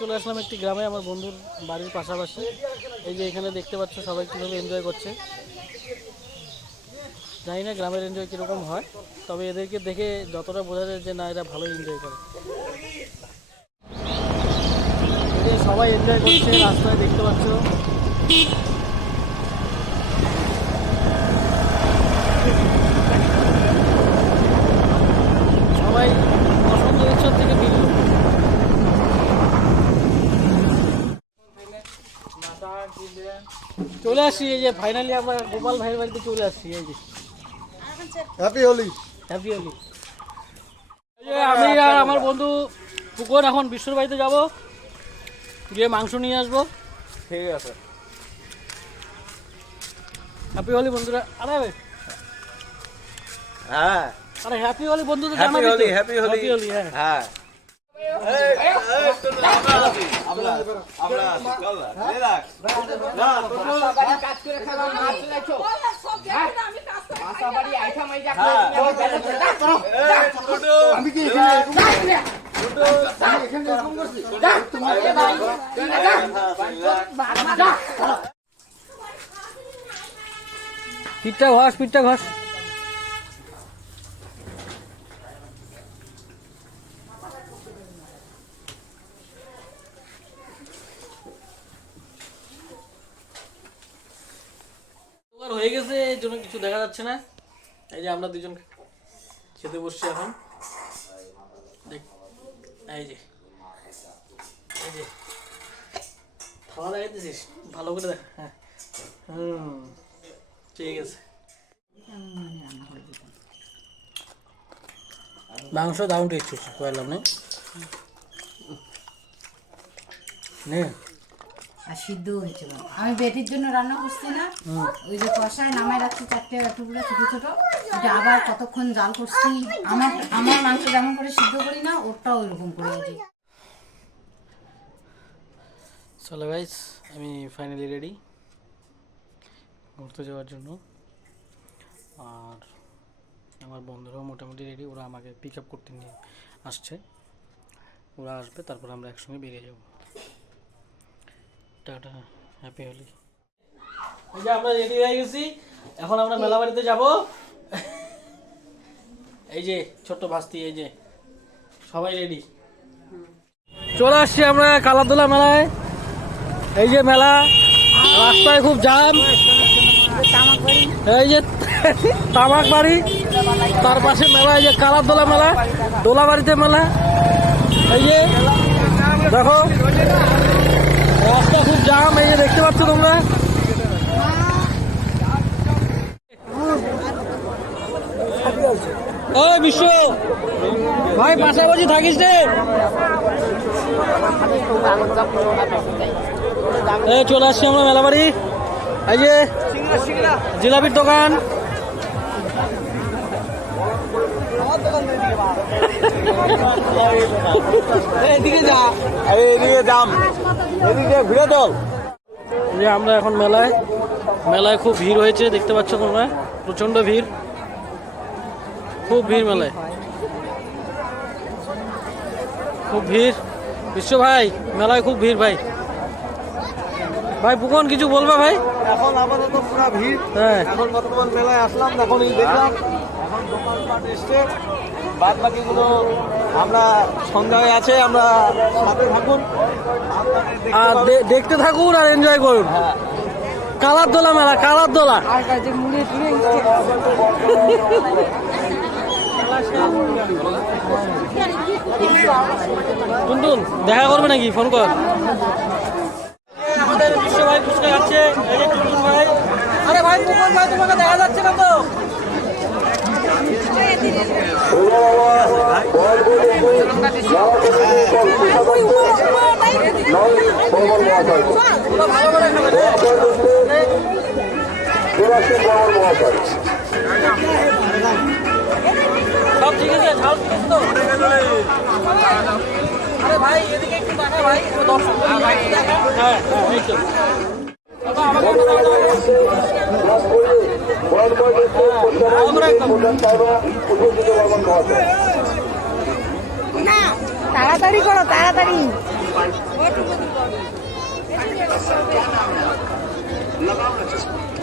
চলে আসলাম একটি গ্রামে আমার বন্ধুর বাড়ির পাশাপাশি। এই যে এখানে দেখতে পাচ্ছ সবাই কীভাবে এনজয় করছে। জানি না গ্রামের এনজয় কীরকম হয়, তবে এদেরকে দেখে যতটা বোঝা যায় যে না এরা ভালোই এনজয় করে। সবাই এনজয় করছে, রাস্তায় দেখতে পাচ্ছ। সবাই বসন্ত উৎসব থেকে ফিরল। চলে আসছি, এই যে ফাইনালি আমরা গোপাল ভাইয়ের বাড়িতে চলে আসছি। এই যে হ্যাপি হোলি। হ্যাপি হোলি। আমি আর আমার বন্ধু পুকুর এখন বিশ্বর বাড়িতে যাবো, গিয়ে মাংস নিয়ে আসবো। ঠিক আছে, হ্যাপি হোলি বন্ধুরা। আরে হ্যাঁ আরে হ্যাপি হোলি বন্ধু, তো হ্যাপি জানাবি হোলি, তো। হ্যাপি হোলি। হ্যাপি হোলি। হ্যাঁ হ্যাঁ পিঠটা ঘষ, পিঠটা ঘষ। হয়ে গেছে, এই জন্য কিছু দেখা যাচ্ছে না। এই যে আমরা দুজন খেতে বসছি এখন। এই যে এই যে খাওয়া দেখাইতেছিস ভালো করে দেখ। হ্যাঁ ঠিক আছে। মাংস দারুণ টেস্ট হচ্ছে, পারলাম না নে। আর সিদ্ধ হয়েছে। আমি বেটির জন্য রান্না করছি না, ওই যে কষায় নামায় রাখছি 4টে টুকরো ছোট ছোট, ওটা আবার কতক্ষণ জাল করছি। আমার মাংস যেমন করে সিদ্ধ করি না, ওটাও ওইরকম করে দিই। চলো গাইস, আমি ফাইনালি রেডি ঘুরতে যাওয়ার জন্য। আর আমার বন্ধুরাও মোটামুটি রেডি, ওরা আমাকে পিক আপ করতে নিয়ে আসছে। ওরা আসবে, তারপর আমরা একসঙ্গে বেরিয়ে যাব। Tata, happy Holi. এই যে আমরা রেডি হয়ে গেছি, এখন আমরা মেলা বাড়িতে যাব। এই যে ছোট্ট ভাস্তি, এই যে সবাই রেডি। চলে আসছি আমরা কালারদোলা মেলায়। এই যে মেলা, রাস্তায় খুব জ্যাম। এই যে তামাক বাড়ি, তার পাশে মেলা। এই যে কালারদোলা মেলা, দোলাবাড়িতে মেলা। এই যে দেখো রাস্তা খুব জ্যাম, এই যে দেখতে পাচ্ছ তোমরা। ওই বিশ্ব ভাই, পাশাপাশি থাকিস রে। চলে আসছি আমরা মেলাবাড়ি। এই যে জিলাপির দোকান। এদিকে যা, এদিকে যাম, এদিকে ঘুরে দাও। যে আমরা এখন মেলায়, মেলায় খুব ভিড় হয়েছে, দেখতে পাচ্ছ তোমরা, প্রচন্ড ভিড়, খুব ভিড় মেলায়, খুব ভিড়। বিশ্ব ভাই, মেলায় খুব ভিড় ভাই। ভাই বুকন কিছু বলবে ভাই? এখন আপাতত পুরা ভিড়। হ্যাঁ, এখন বর্তমান মেলায় আসলাম, এখন দেখলাম। এখন দোকানপাট এসছে, বাদ বাকিগুলো আমরা সন্ধ্যায় আছে, আমরা সাথে থাকুন, আর দেখতে থাকুন আর এনজয় করুন। হ্যাঁ, কালারদোলা মেলা, কালারদোলা। টুনটুন দেখা করবে নাকি? ফোন কর। আমাদের বিশ্ব ভাই ফুচকা খাচ্ছে। এই যে টুনটুন ভাই। আরে ভাই টুনটুন ভাই, তোমাকে দেখা যাচ্ছে না তো। ভালো করে খাবে। সব ঠিক আছে, ঝাল ঠিক আছে তো? আরে ভাই এদিকে একটু দেখা ভাই, দর্শক ভাই দেখা। হ্যাঁ হ্যাঁ, এই তো। তাড়াতাড়ি করো, তাড়াতাড়ি। क्या नाम है आपका? लगाओ ना चश्मा।